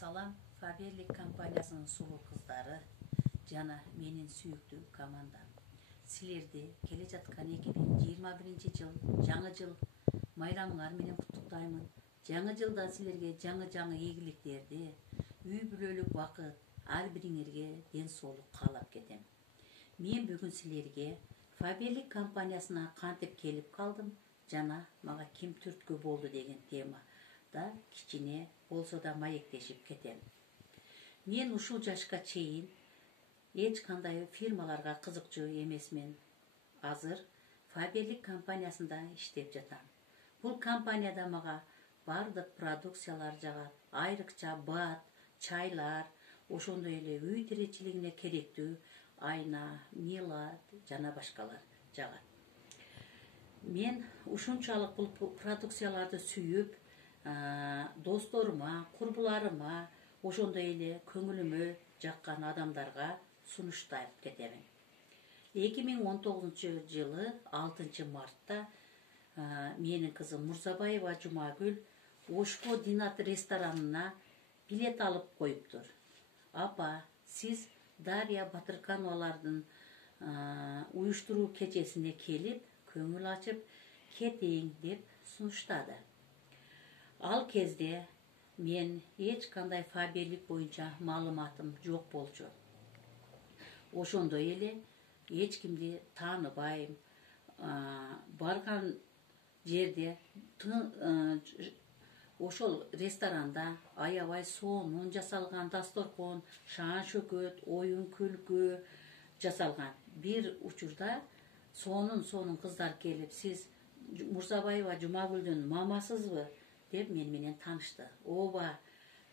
Salam, Faberlik компаниясынын сулуу кыздары жана менин сүйүктүү командам. Силерди келе жаткан 2021 жыл жаңы жыл майрамыңар менен куттуктаймын. Жаңы жылда силерге жаңы ийгиликтерди, үй бүлөлүк убакыт, ар бириңерге ден соолук каалап кетем. Мен бүгүн силерге Faberlik компаниясына кантип келип калдым жана мага ким түрткү болду деген темада кичине болсо да маектешип кетем. Мен ушул жашка чейин эч кандай фирмаларга кызыкчу эмесмин. Азыр Faberlik компаниясында иштеп жатам. Бул компанияда мага бардык продукциялар жагат, айрыкча бат, чайлар, ошондой эле үй тиричилигине керектүү айна, мила жана башкалар жагат. Мен ушунчалык бул продукцияларды сүйүп, досторума, курбуларыма, ошондой эле көңүлүмө жаккан адамдарга сунуштап кетемин. 2019 жылы 6 мартта менин кызым Мурзабаева Жумагүл Ошко Динат ресторанына билет алып коюптур. Апа, сиз Дарья Батыркановалардын уюштуруу кечесине келип, көңүл ачып кетиң деп сунуштады. Ал кезде мен эч кандай Faberlik боюнча маалыматым жок болчу. Ошондой эле эч кимди тааныбайм. Барган жерде ошол ресторанда аябай соонун жасалган дасторкон, шаан шөкөт, оюн күлкү жасалган. Бир учурда соонун кыздар келип, сиз Мурзабаева Жумагүлдүн мамасызбы деп мен менен таанышты. Ооба,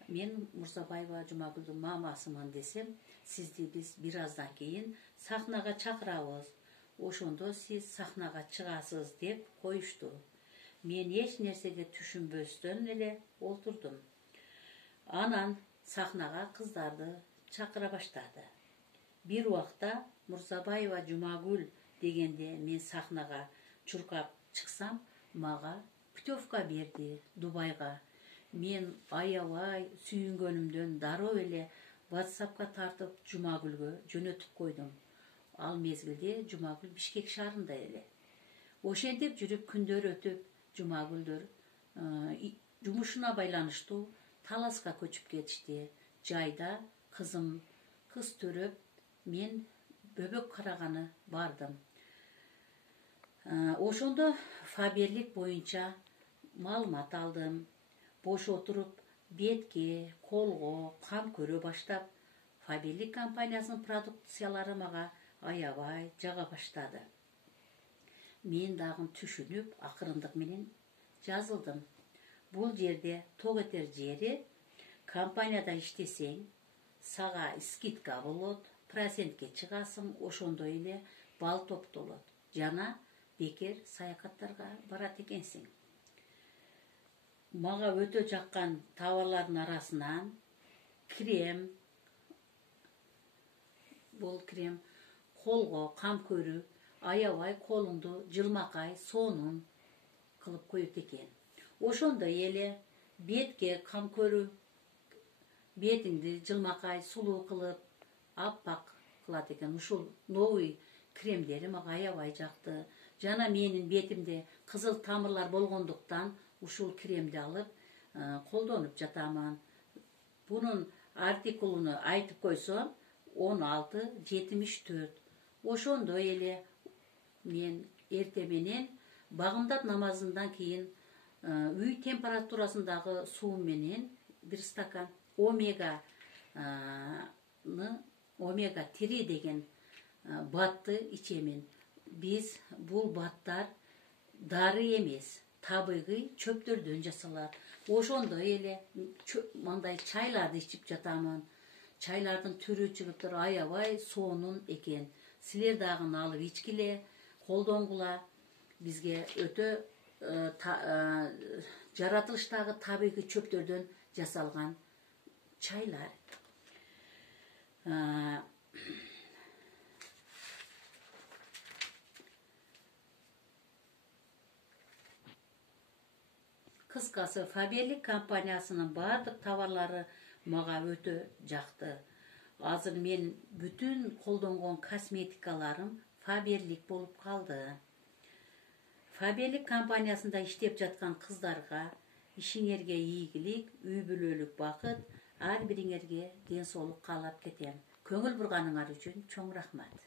мен Мурзабаева Жумагүлдүн мамасымын десем, сизди биз бир аздан кийин сахнага чакырабыз. Ошондо сиз сахнага чыгасыз деп коюшту. Мен эч нерсеге түшүнбөстөн эле олтурдум. Анан сахнага кыздарды чакыра баштады. Бир убакта Мурзабаева Жумагүл дегенде мен сахнага чуркап чыксам, мага путевка берди Дубайга. Мен аябай сүйүнгөнүмдөн дароо эле WhatsApp'ка тартып Жумагүлгө жөнөтүп койдум. Ал мезгилде Жумагүл Бишкек шаарында эле. Ошентип жүрүп күндөр өтүп, Жумагүлдөр жумушуна байланыштуу Таласка көчүп кетишти. Жайда кызым кыз төрөп, мен бөбөк караганы бардым. Ошондо Faberlik боюнча маалымат алдым. Бош отуруп, бетке, колго, кам көрө баштап, Faberlik компаниясынын продукциялары мага аябай жага баштады. Мен дагы түшүнүп, акырындык менен жазылдым. Бул жерде ток этер жери, компанияда иштесең, сага скидка болот, процентке чыгасың, ошондой эле бал топтолот. Жана бекер саякаттарга барат экенсиң. Мага өтө жаккан товарлардын арасынан крем, бул крем колго кам көрү, аябай колуңду жылмакай, сонун кылып коет экен. Ошондой эле бетке кам көрү, бетиңди жылмакай, сулуу кылып, аппак кылат экен. Ушул новый кремдери мага аябай жакты. Жана менин бетимде кызыл тамырлар болгондуктан ушул кремди алып колдонуп жатамын. Бунун артикулуну айтып койсом 1674. Ошондой эле мен эрте менен багымдат намазынан кийин үй температурасындагы суу менен бир стакан омега 3 деген батты ичемин. Биз бул баттар дары эмес, табигый чөптөрдөн жасалат. Ошондой эле мындай чайларды ичип жатамын. Чайлардын түрү чыгыптыр, аябай соонун экен. Силер дагы алып ичкиле, колдонгула. Бизге өтө жаратылыштагы табигый чөптөрдөн жасалган чайлар. Кыскасы, Faberlic компаниясының бардық товарлары маға өте жақты. Азыр мен бүтін қолданған косметикаларым Faberlic болып қалды. Faberlic компаниясында иштеп жатқан қыздарға ишиңерге ийгилик, үй бүлөлүк бақыт, ар бириңерге денсаулық қалап кетем. Көңіл бұрғаныңар үшін чоң рахмат.